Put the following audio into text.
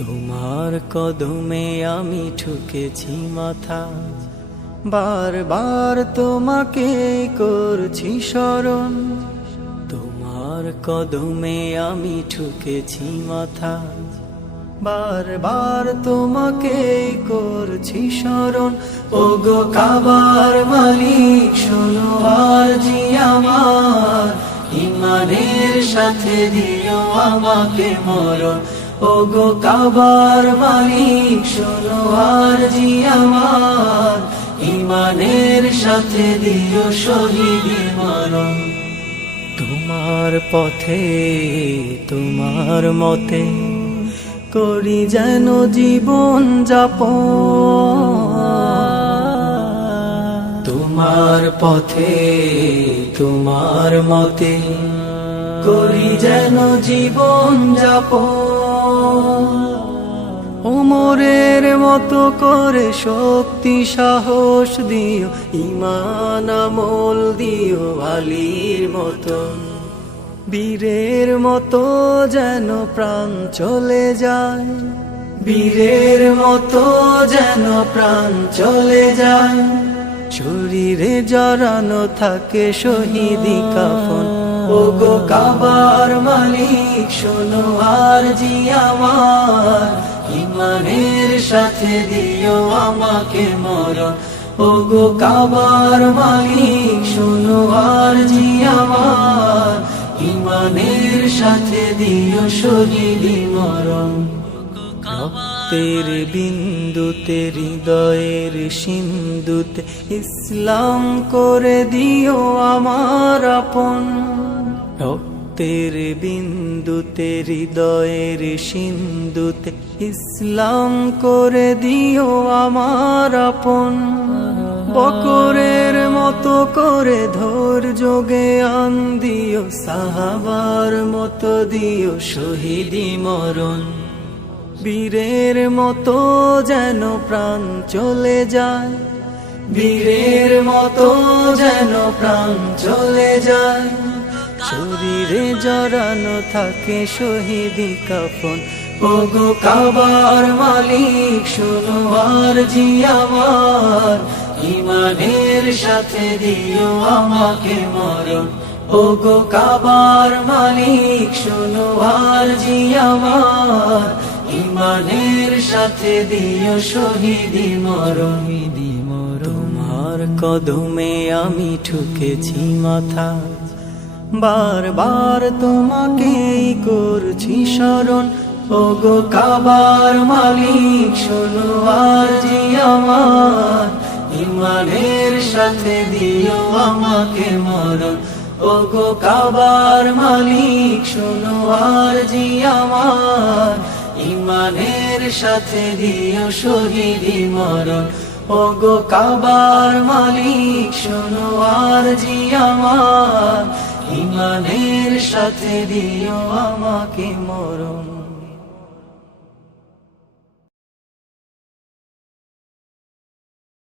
তোমার কদমে আমি ঠুকেছি মাথা, বারবার তোমাকে করছি স্মরণ। তোমার কদমে আমি ঠুকেছি মাথা, বারবার তোমাকে করছি স্মরণ। ওগো কাবার মালিক শোনো আরজি আমার, ইমানের সাথে দিও আমাকে মরণ। ওগো কাবার মালিক শোনো আরজি আমার, ইমানের সাথে দিও শহীদি মরণ। তোমার পথে তোমার মতে করি যেন জীবন যাপন। তোমার পথে তোমার মতে করি যেন জীবন যাপন। ওমরের মতো করে শক্তি সাহস দিও, ঈমান আমল দিও আলীর মতন। বীরের মতো যেন প্রাণ চলে যায়, বীরের মতো যেন প্রাণ চলে যায়। শরীরে জড়ানো থাকে শহীদি কাফন। ওগো কাবার মালিক শোনো আরজি আমার, ইমানের সাথে দিও আমাকে মরণ। ওগো কাবার মালিক শোনো আরজি আমার, ইমানের সাথে দিও শহীদি মরণ। রক্তের বিন্দুতে হৃদয়ের সিন্ধুতে ইসলাম করে দিও আমার আপন। রক্তের বিন্দুতে হৃদয়ের সিন্ধুতে ইসলাম করে দিও আমার আপন। বকরের মতো করে ধৈর্য জ্ঞান দিও, সাহাবার মতো দিও শহীদি মরণ। বীরের মতো যেন প্রাণ চলে যায়, বীরের মতো যেন প্রাণ চলে যায়। শরীরে জড়ানো থাকে শহীদি কাফন। ওগো কাবার মালিক শোনো আরজি আমার, ইমানের সাথে দিও আমাকে মরণ। ওগো কাবার মালিক শোনো আরজি আমার, ইমানের সাথে দিও শহীদি মরণ। তোমার কদমে আমি ঠুকেছি মাথা, বারবার তোমাকেই করছি স্মরণ। ওগো কাবার মালিক শোনো আরজি আমার, ইমানের সাথে দিও আমাকে মরণ। ওগো কাবার মালিক শোনো আরজি আমার, ইমানের সাথে দিও শহীদি মরণ। ওগো কাবার মালিক শোনো আরজি আমার, ইমানের সাথে দিও আমাকে মরণ।